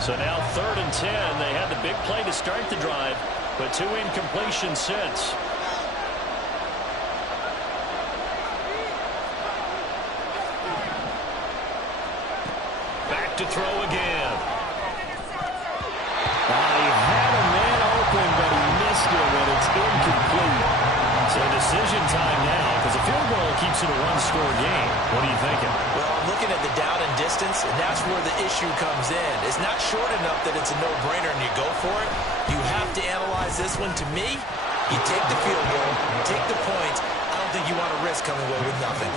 So now 3rd and 10. They had the big play to start the drive, but 2 incompletions since. Back to throw again. He had a man open, but he missed it, and it's incomplete. So decision time now, because a field goal keeps it a one-score game. What are you thinking? Well, I'm looking at the down and distance, and that's where the issue comes in. It's not short enough that it's a no-brainer and you go for it. You have to analyze this one. To me, you take the field goal, take the points. I don't think you want to risk coming away with nothing.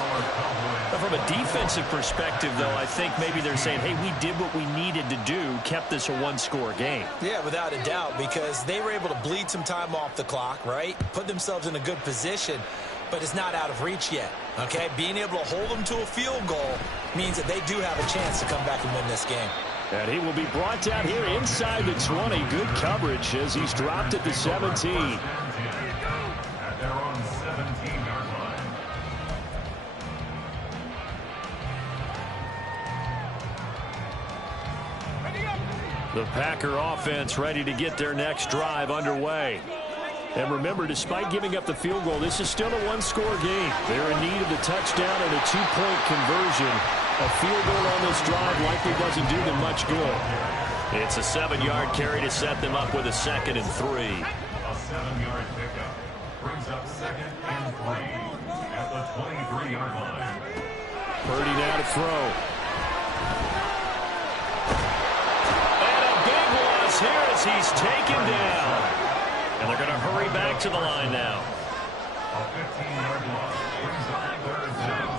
But from a defensive perspective, though, I think maybe they're saying, hey, we did what we needed to do, kept this a one-score game. Yeah, without a doubt, because they were able to bleed some time off the clock, right? Put themselves in a good position, but it's not out of reach yet, okay? Being able to hold them to a field goal means that they do have a chance to come back and win this game. And he will be brought down here inside the 20. Good coverage as he's dropped at the 17. The Packer offense ready to get their next drive underway. And remember, despite giving up the field goal, this is still a one-score game. They're in need of the touchdown and a two-point conversion. A field goal on this drive likely doesn't do them much good. It's a 7-yard carry to set them up with a 2nd and 3. A 7-yard pickup brings up 2nd and 3 at the 23-yard line. Purdy now to throw. Here as he's taken down. And they're going to hurry back to the line now. A 15-yard loss brings up 3rd down.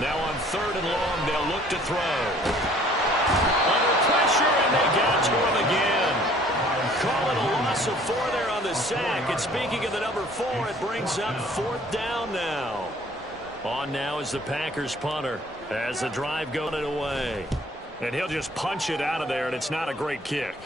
Now on 3rd and long, they'll look to throw. Under pressure, and they got to him again. Call it a loss of 4 there on the sack. And speaking of the number 4, it brings up 4th down now. On now is the Packers punter as the drive going away. And he'll just punch it out of there, and it's not a great kick.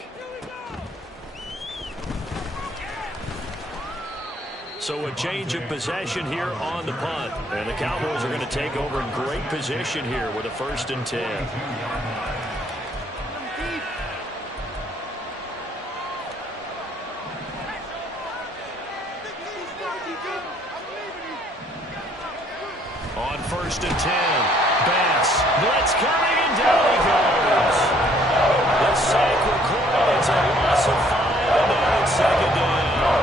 So a change of possession here on the punt. And the Cowboys are going to take over in great position here with a 1st and 10. On 1st and 10, Bass, blitz coming, and down he goes. The sack recorded. It's a loss of 5, and now it's 2nd down.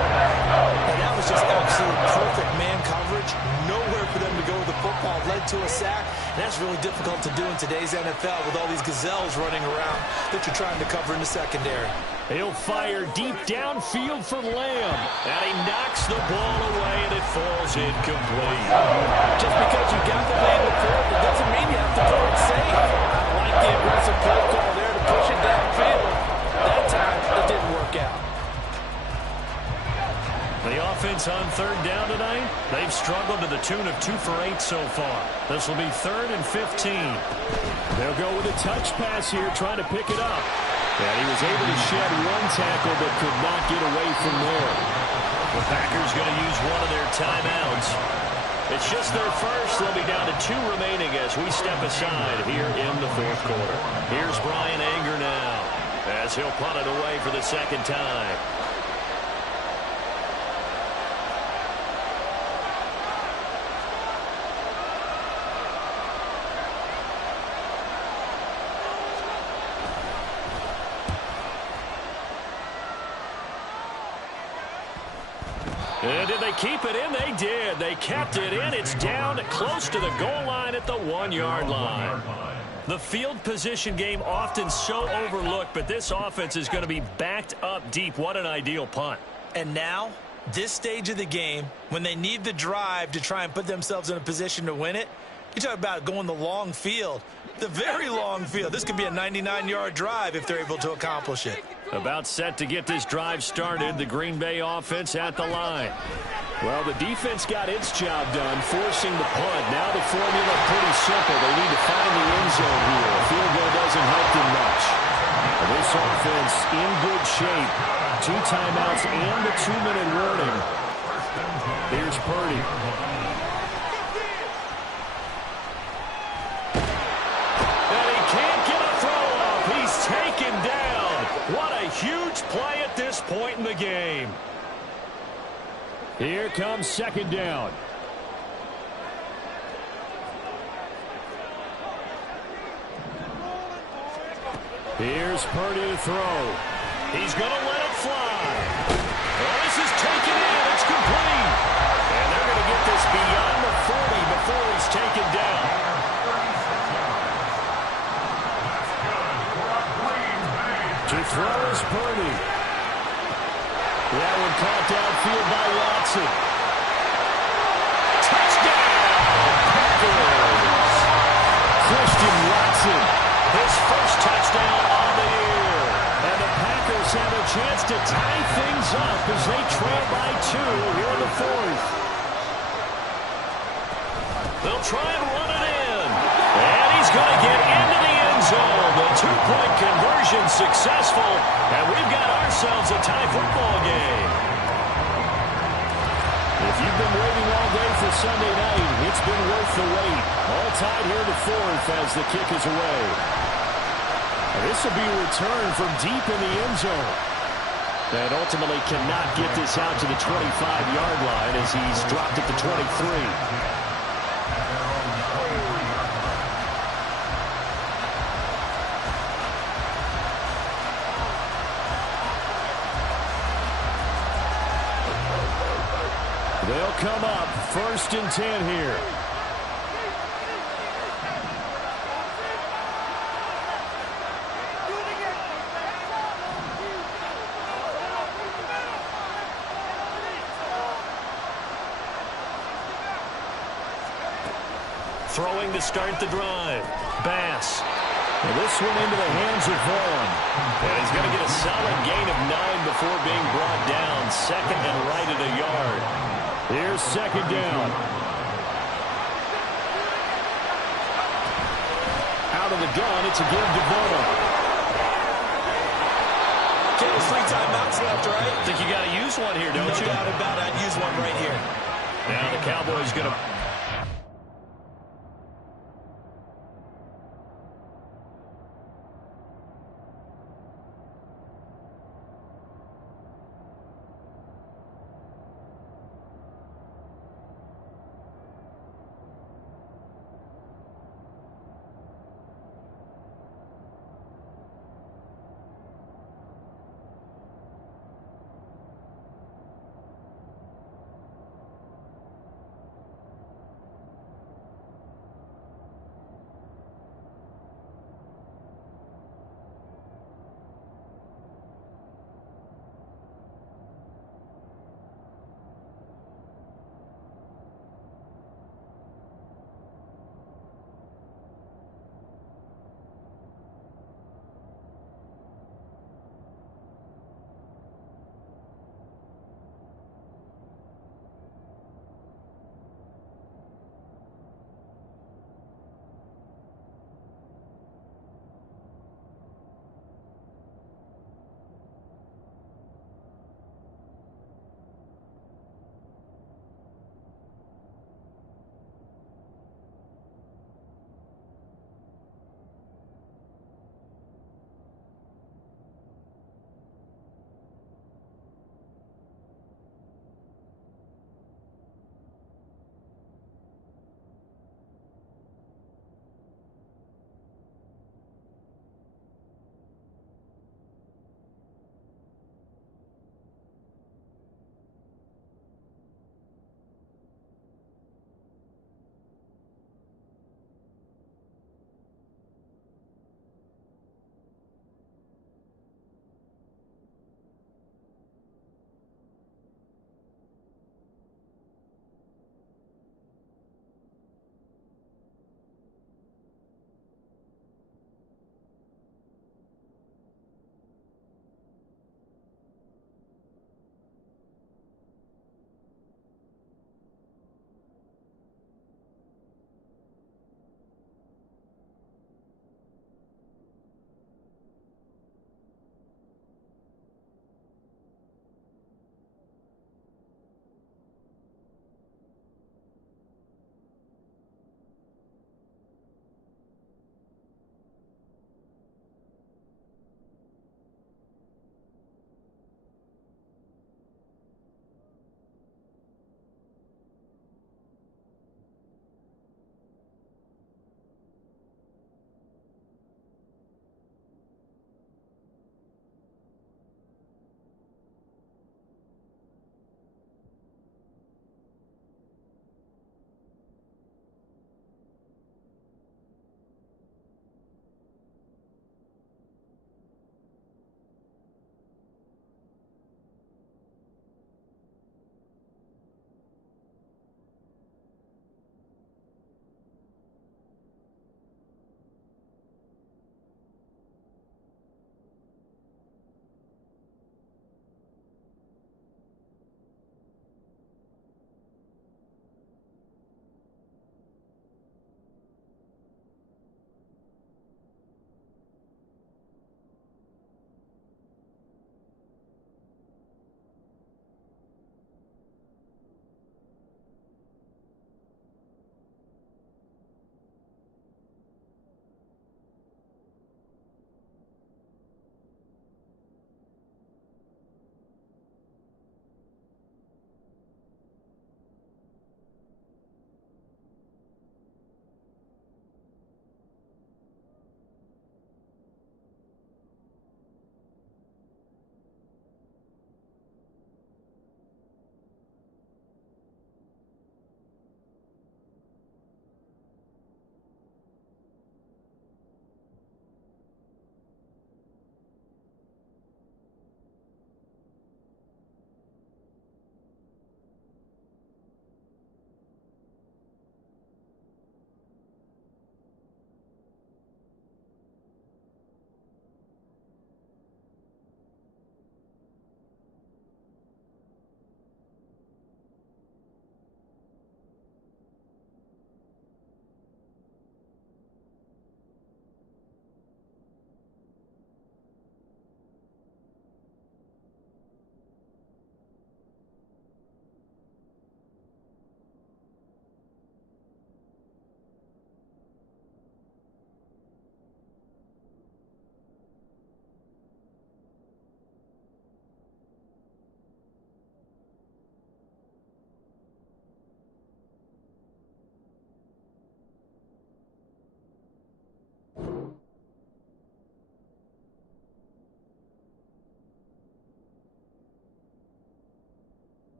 And that was just absolute perfect man coverage. Nowhere for them to go with the football. Led to a sack, and that's really difficult to do in today's NFL with all these gazelles running around that you're trying to cover in the secondary. He'll fire deep downfield for Lamb. And he knocks the ball away, and it falls incomplete. Just because you got the man to throw it doesn't mean you have to throw it safe. I like the aggressive play call there to push it downfield. That time, it didn't work out. The offense on 3rd down tonight, they've struggled to the tune of 2 for 8 so far. This will be 3rd and 15. They'll go with a touch pass here, trying to pick it up. And he was able to shed 1 tackle, but could not get away from there. The Packers going to use one of their timeouts. It's just their first. They'll be down to 2 remaining as we step aside here in the 4th quarter. Here's Brian Anger now as he'll punt it away for the 2nd time. And did they keep it in? They did. They kept it in. It's down close to the goal line at the 1-yard line. The field position game often so overlooked, but this offense is going to be backed up deep. What an ideal punt. And now, this stage of the game, when they need the drive to try and put themselves in a position to win it, you talk about going the long field, the very long field. This could be a 99-yard drive if they're able to accomplish it. About set to get this drive started, the Green Bay offense at the line. Well, the defense got its job done, forcing the punt. Now the formula pretty simple. They need to find the end zone here. A field goal doesn't help them much. This offense in good shape. 2 timeouts and the 2-minute warning. Here's Purdy. And he can't get a throw off. He's taken down. What a huge play at this point in the game. Here comes second down. Here's Purdy to throw. He's going to let it fly. Oh, this is taken in. It's complete. And they're going to get this beyond the 40 before he's taken down. To throw is Purdy. That one caught downfield by Watson. Touchdown! Packers! Christian Watson, his first touchdown on the year. And the Packers have a chance to tie things up as they trail by 2 here in the 4th. They'll try and run it in. And he's going to get into the end zone. The 2-point conversion successful. And we've got ourselves a tie football game. If you've been waiting all day for Sunday night, it's been worth the wait. All tied here in the 4th as the kick is away. This will be a return from deep in the end zone. And ultimately cannot get this out to the 25-yard line as he's dropped at the 23. They'll come up 1st and 10 here. Throwing to start the drive. Bass. And this one into the hands of Vaughn. And he's going to get a solid gain of 9 before being brought down. 2nd and right at a yard. Here's second down. Out of the gun, it's a give to Vaughn. Okay, there's 3 timeouts left, right? I think you got to use one here, don't you? No doubt about it. I'd use one right here. Now the Cowboys going to...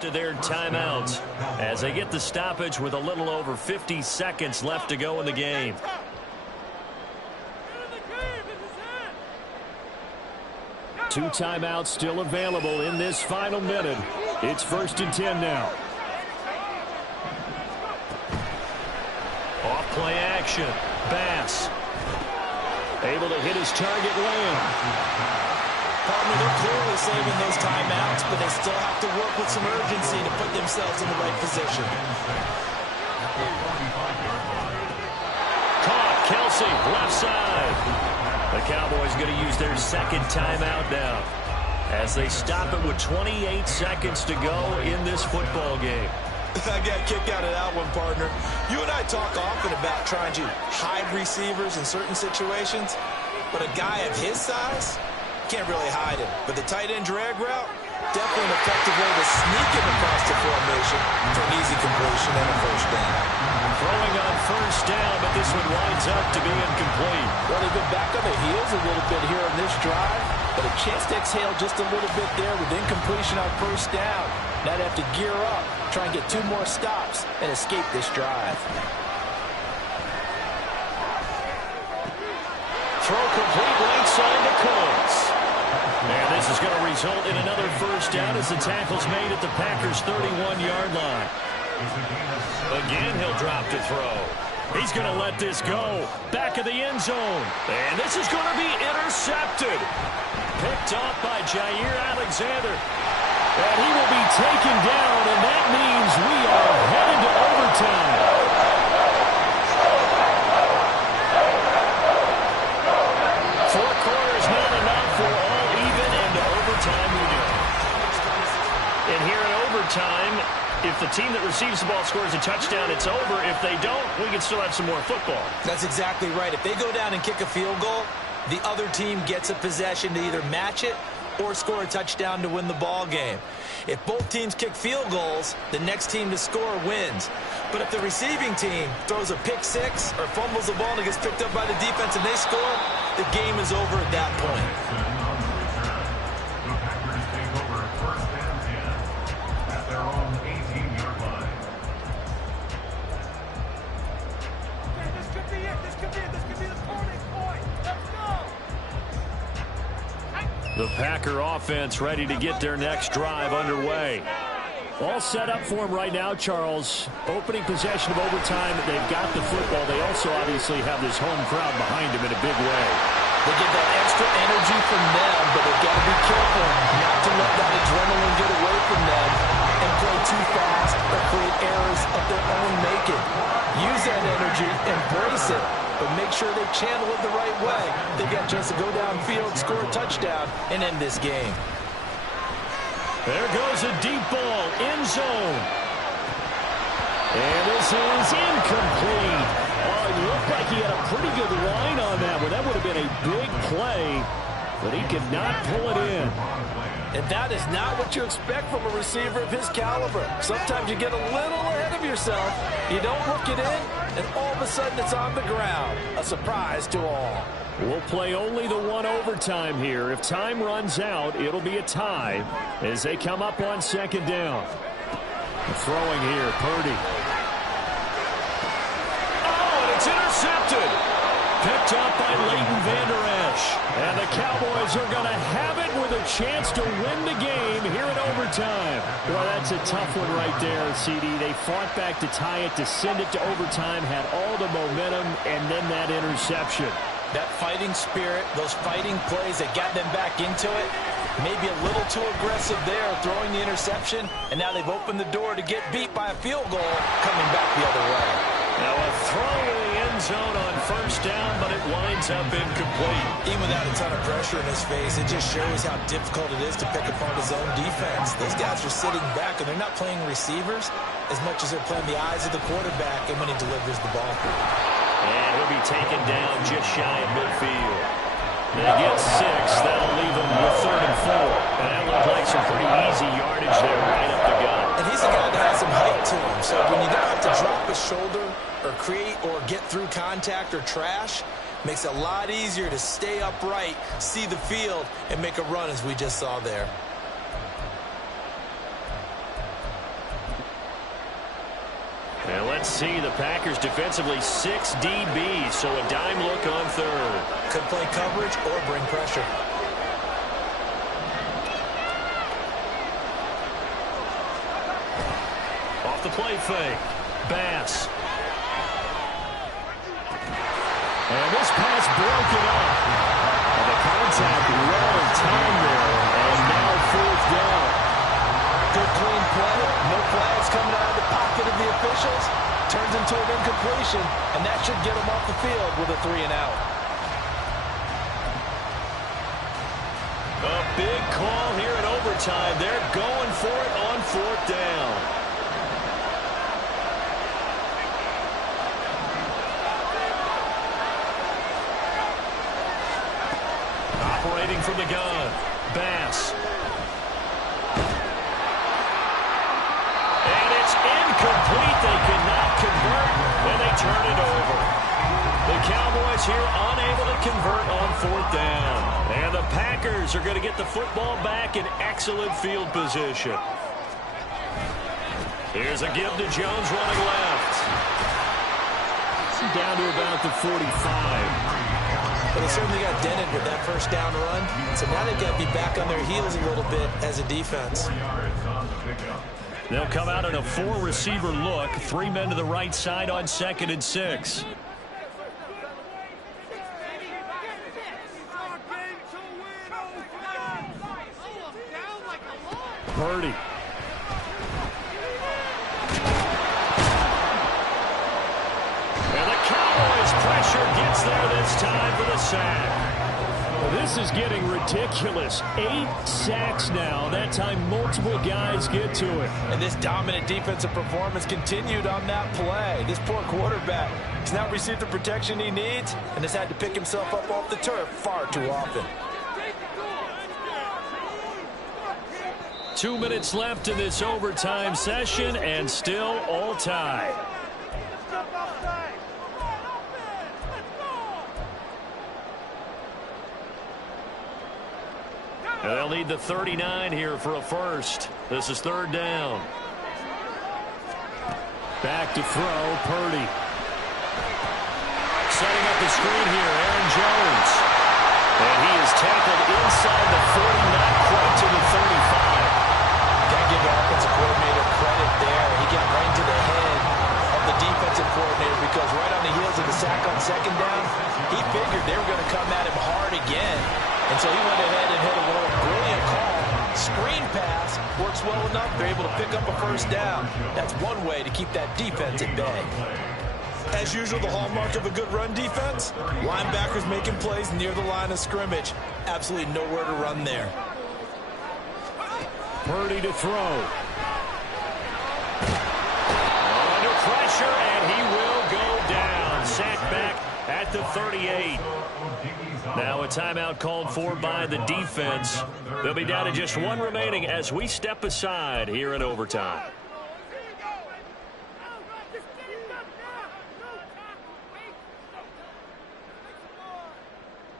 To their timeouts as they get the stoppage with a little over 50 seconds left to go in the game. Two timeouts still available in this final minute. It's 1st and 10 now. Off play action. Bass. Able to hit his target land. Partner, they're clearly saving those timeouts, but they still have to work with some urgency to put themselves in the right position. Caught. Kelsey, left side. The Cowboys going to use their second timeout now as they stop it with 28 seconds to go in this football game. I got a kick out of that one, partner. You and I talk often about trying to hide receivers in certain situations, but a guy of his size can't really hide him. But the tight end drag route, definitely an effective way to sneak him across the formation for an easy completion and a first down. Throwing on first down, but this one winds up to be incomplete. Well, they've been back on their heels a little bit here on this drive, but a chance to exhale just a little bit there with incompletion on first down. Now they have to gear up, try and get 2 more stops, and escape this drive. Throw complete right side to Coates. And this is going to result in another first down as the tackle's made at the Packers' 31-yard line. Again, he'll drop to throw. He's going to let this go. Back of the end zone. And this is going to be intercepted. Picked off by Jair Alexander. And he will be taken down, and that means we are headed to overtime. Four quarters not enough. We're all even, and to overtime we go. And here in overtime, if the team that receives the ball scores a touchdown, it's over. If they don't, we can still have some more football. That's exactly right. If they go down and kick a field goal, the other team gets a possession to either match it or score a touchdown to win the ball game. If both teams kick field goals, the next team to score wins. But if the receiving team throws a pick six or fumbles the ball and it gets picked up by the defense and they score, the game is over at that point. The Packers take over 1st and 10 at their own 18-yard line. Okay, this could be it. This could be the turning point. Let's go. The Packer offense ready to get their next drive underway. All set up for him right now, Charles. Opening possession of overtime. They've got the football. They also obviously have this home crowd behind them in a big way. They get that extra energy from them, but they've got to be careful not to let that adrenaline get away from them and play too fast or create errors of their own making. Use that energy, embrace it, but make sure they channel it the right way. They got a chance to go downfield, score a touchdown, and end this game. There goes a deep ball, end zone. And this is incomplete. Oh, it looked like he had a pretty good line on that one. That would have been a big play, but he could not pull it in. And that is not what you expect from a receiver of his caliber. Sometimes you get a little ahead of yourself. You don't look it in, and all of a sudden it's on the ground. A surprise to all. We'll play only the one overtime here. If time runs out, it'll be a tie as they come up on second down. Throwing here, Purdy. Oh, and it's intercepted. Picked up by Leighton Vander Esch. And the Cowboys are going to have it with a chance to win the game here in overtime. Well, that's a tough one right there, CD. They fought back to tie it, to send it to overtime, had all the momentum, and then that interception. That fighting spirit, those fighting plays that got them back into it, maybe a little too aggressive there, throwing the interception, and now they've opened the door to get beat by a field goal coming back the other way. Now a throw in the end zone on first down, but it winds up incomplete. Even without a ton of pressure in his face, it just shows how difficult it is to pick apart his own defense. Those guys are sitting back, and they're not playing receivers as much as they're playing the eyes of the quarterback and when he delivers the ball. And he'll be taken down just shy of midfield. They get 6. That'll leave them with 3rd and 4. And that looked like some pretty easy yardage there right up the gut. And he's a guy that has some height to him. So when you don't have to drop his shoulder or create or get through contact or trash, makes it a lot easier to stay upright, see the field, and make a run as we just saw there. And let's see, the Packers defensively 6 DBs, so a dime look on third. Could play coverage or bring pressure. Off the play fake. Bass. And this pass broken up. And the contact well timed there. And now fourth down. Good clean play. No flags coming out of the pocket of the officials. Turns into an incompletion, and that should get him off the field with a 3-and-out. A big call here in overtime. They're going for it on fourth down. Operating from the gun. Bass. And it's incomplete. They cannot convert, and they turn it over. The Cowboys here unable to convert on fourth down. And the Packers are going to get the football back in excellent field position. Here's a give to Jones running left. Down to about the 45. But they certainly got dented with that first down run. So now they've got to be back on their heels a little bit as a defense. They'll come out in a 4-receiver look. 3 men to the right side on 2nd and 6. Purdy. And the Cowboys pressure gets there this time for the sack. This is getting ridiculous. 8 sacks now. That time multiple guys get to it. And this dominant defensive performance continued on that play. This poor quarterback has not received the protection he needs and has had to pick himself up off the turf far too often. 2 minutes left in this overtime session, and still all tied. And they'll need the 39 here for a first. This is third down. Back to throw, Purdy. Setting up the screen here, Aaron Jones. And he is tackled inside the 40, not quite to the 35. Got to give the offensive coordinator credit there. He got right into the head of the defensive coordinator because right on the heels of the sack on second down, he figured they were going to come at him hard again. And so he went ahead and hit a brilliant call. Screen pass works well enough. They're able to pick up a first down. That's one way to keep that defense at bay. As usual, the hallmark of a good run defense, linebackers making plays near the line of scrimmage. Absolutely nowhere to run there. Purdy to throw. Under pressure, and he will go down. Sacked back at the 38. Now a timeout called for by the defense. They'll be down to just 1 remaining as we step aside here in overtime.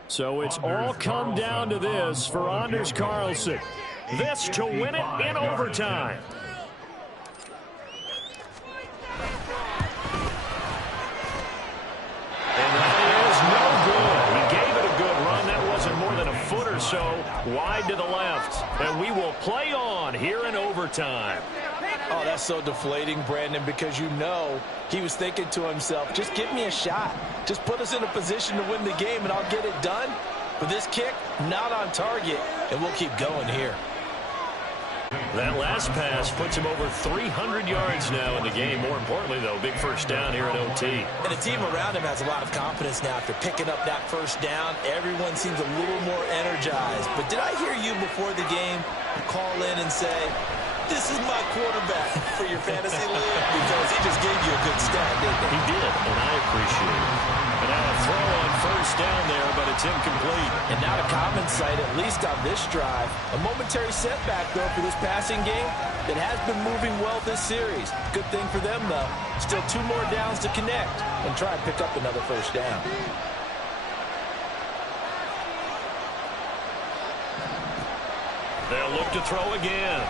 So it's all come down to this for Anders Carlson. This to win it in overtime. And that is no good. He gave it a good run. That wasn't more than a foot or so wide to the left. And we will play on here in overtime. Oh, that's so deflating, Brandon, because you know he was thinking to himself, just give me a shot. Just put us in a position to win the game and I'll get it done. But this kick, not on target, and we'll keep going here. That last pass puts him over 300 yards now in the game. More importantly, though, big first down here at OT. And the team around him has a lot of confidence now after picking up that first down. Everyone seems a little more energized. But did I hear you before the game call in and say, this is my quarterback for your fantasy league? Because he just gave you a good stat, didn't he? He did, and I appreciate it. And now a throw on first down there, but it's incomplete. And not a common sight, at least on this drive. A momentary setback, though, for this passing game that has been moving well this series. Good thing for them, though. Still 2 more downs to connect and try and pick up another first down. They'll look to throw again.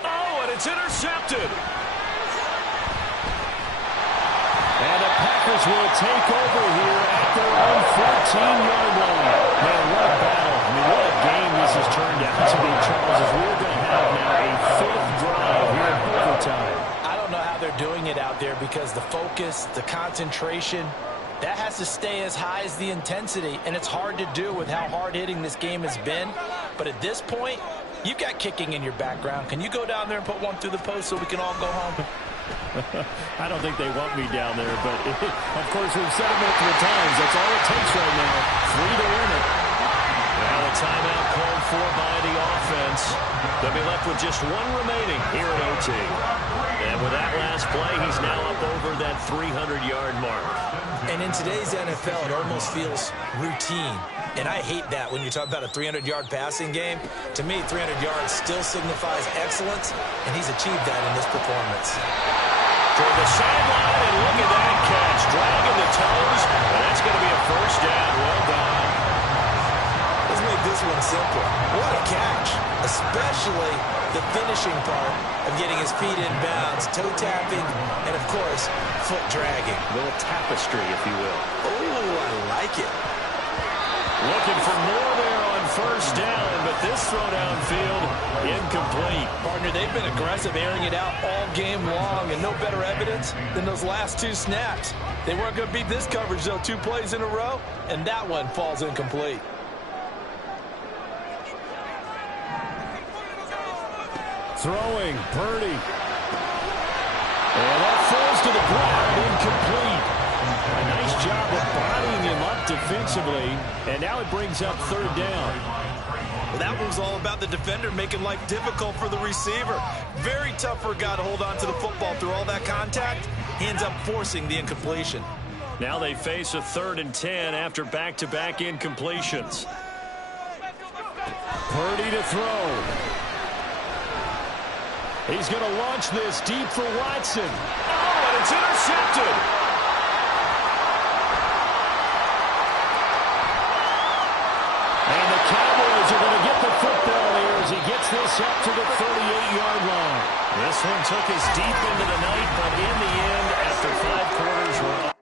Oh, and it's intercepted. Packers will take over here at their own 14-yard line. Man, what a battle. I mean, what a game this has turned out to be, Charles, as we're going to have now a fifth drive here in overtime. I don't know how they're doing it out there because the focus, the concentration, that has to stay as high as the intensity, and it's hard to do with how hard-hitting this game has been. But at this point, you've got kicking in your background. Can you go down there and put one through the post so we can all go home? I don't think they want me down there, but of course we've said it multiple times. That's all it takes right now. 3 to win it. Now a timeout called for by the offense. They'll be left with just one remaining here at OT. And with that last play, he's now up over that 300-yard mark. And in today's NFL, it almost feels routine. And I hate that when you talk about a 300-yard passing game. To me, 300 yards still signifies excellence, and he's achieved that in this performance. Toward the sideline, and look at that catch. Dragging the toes, and that's going to be a first down. Well done. Let's make this one simple. What a catch, especially the finishing part of getting his feet in bounds, toe tapping, and, of course, foot dragging. A little tapestry, if you will. Oh, I like it. Looking for more there on first down, but this throw downfield incomplete. Partner, they've been aggressive, airing it out all game long, and no better evidence than those last 2 snaps. They weren't going to beat this coverage, though, 2 plays in a row, and that one falls incomplete. Throwing, Purdy. And that falls to the ground, incomplete. A nice job of bodying him up defensively, and now it brings up 3rd down. Well, that one was all about the defender making life difficult for the receiver. Very tough for a guy to hold on to the football through all that contact. He ends up forcing the incompletion. Now they face a 3rd and 10 after back-to-back incompletions. Purdy to throw. He's going to launch this deep for Watson. Oh, and it's intercepted. And the Cowboys are going to get the football here as he gets this up to the 38-yard line. This one took us deep into the night, but in the end, after 5 quarters, we're